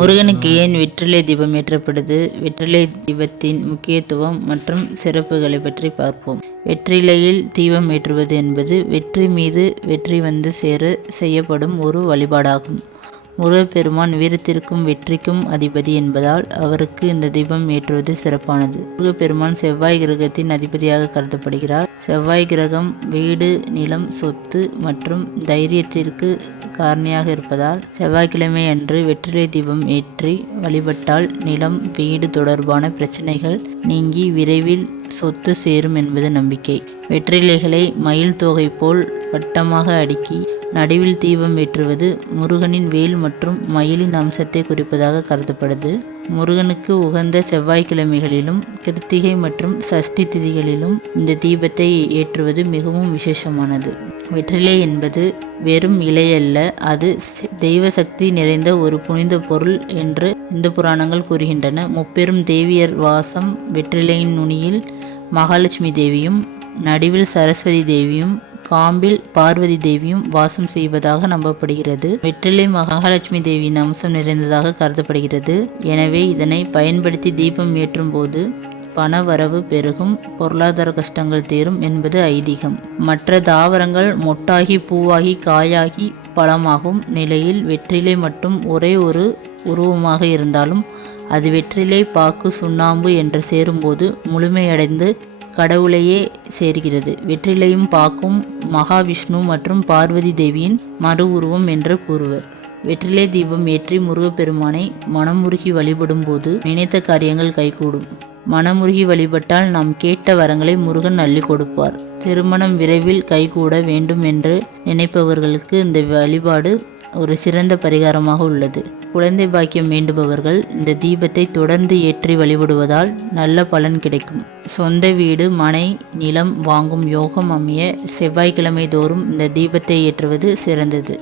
முருகனுக்கு ஏன் வெற்றிலை தீபம் ஏற்றப்படுது? வெற்றிலை தீபத்தின் முக்கியத்துவம் மற்றும் சிறப்புகளை பற்றி பார்ப்போம். வெற்றிலையில் தீபம் ஏற்றுவது என்பது வெற்றி மீது வெற்றி வந்து சேர செய்யப்படும் ஒரு வழிபாடாகும். முருகப்பெருமான் வீரத்திற்கும் வெற்றிக்கும் அதிபதி என்பதால் அவருக்கு இந்த தீபம் ஏற்றுவது சிறப்பானது. முருகப்பெருமான் செவ்வாய் கிரகத்தின் அதிபதியாக கருதப்படுகிறார். செவ்வாய் கிரகம் வீடு, நிலம், சொத்து மற்றும் தைரியத்திற்கு காரணியாக இருப்பதால் செவ்வாய்க்கிழமை அன்று வெற்றிலை தீபம் ஏற்றி வழிபட்டால் நிலம், வீடு தொடர்பான பிரச்சனைகள் நீங்கி விரைவில் சொத்து சேரும் என்பது நம்பிக்கை. வெற்றிலைகளை மயில் தொகை போல் வட்டமாக அடுக்கி நடுவில் தீபம் ஏற்றுவது முருகனின் வேல் மற்றும் மயிலின் அம்சத்தை குறிப்பதாக கருதப்படுது. முருகனுக்கு உகந்த செவ்வாய்க்கிழமைகளிலும் கிருத்திகை மற்றும் சஷ்டி திதிகளிலும் இந்த தீபத்தை ஏற்றுவது மிகவும் விசேஷமானது. வெற்றிலை என்பது வெறும் இலை அல்ல, அது தெய்வ சக்தி நிறைந்த ஒரு புனித பொருள் என்று இந்து புராணங்கள் கூறுகின்றன. முப்பெரும் தேவியர் வாசம் வெற்றிலையின் நுனியில் மகாலட்சுமி தேவியும், நடுவில் சரஸ்வதி தேவியும், காம்பில் பார்வதி தேவியும் வாசம் செய்வதாக நம்பப்படுகிறது. வெற்றிலை மகாலட்சுமி தேவியின் அம்சம் நிறைந்ததாக கருதப்படுகிறது. எனவே இதனை பயன்படுத்தி தீபம் ஏற்றும் போது பண வரவு பெருகும், பொருளாதார கஷ்டங்கள் தீரும் என்பது ஐதீகம். மற்ற தாவரங்கள் மொட்டாகி பூவாகி காயாகி பழமாகும் நிலையில் வெற்றிலை மட்டும் ஒரே ஒரு உருவமாக இருந்தாலும் அது வெற்றிலை, பாக்கு, சுண்ணாம்பு என்று சேரும்போது முழுமையடைந்து கடவுளையே சேர்கிறது. வெற்றிலையும் பாக்கும் மகாவிஷ்ணு மற்றும் பார்வதி தேவியின் மறு உருவம் என்று கூறுவர். வெற்றிலை தீபம் ஏற்றி முருகப்பெருமானை மனமுருகி வழிபடும் போது நினைத்த காரியங்கள் கைகூடும். மனமுருகி வழிபட்டால் நாம் கேட்ட வரங்களை முருகன் அள்ளி கொடுப்பார். திருமணம் விரைவில் கைகூட வேண்டும் என்று நினைப்பவர்களுக்கு இந்த வழிபாடு ஒரு சிறந்த பரிகாரமாக உள்ளது. குழந்தை பாக்கியம் வேண்டுபவர்கள் இந்த தீபத்தை தொடர்ந்து ஏற்றி வழிபடுவதால் நல்ல பலன் கிடைக்கும். சொந்த வீடு, மனை, நிலம் வாங்கும் யோகம் அமைய செவ்வாய்க்கிழமை தோறும் இந்த தீபத்தை ஏற்றுவது சிறந்தது.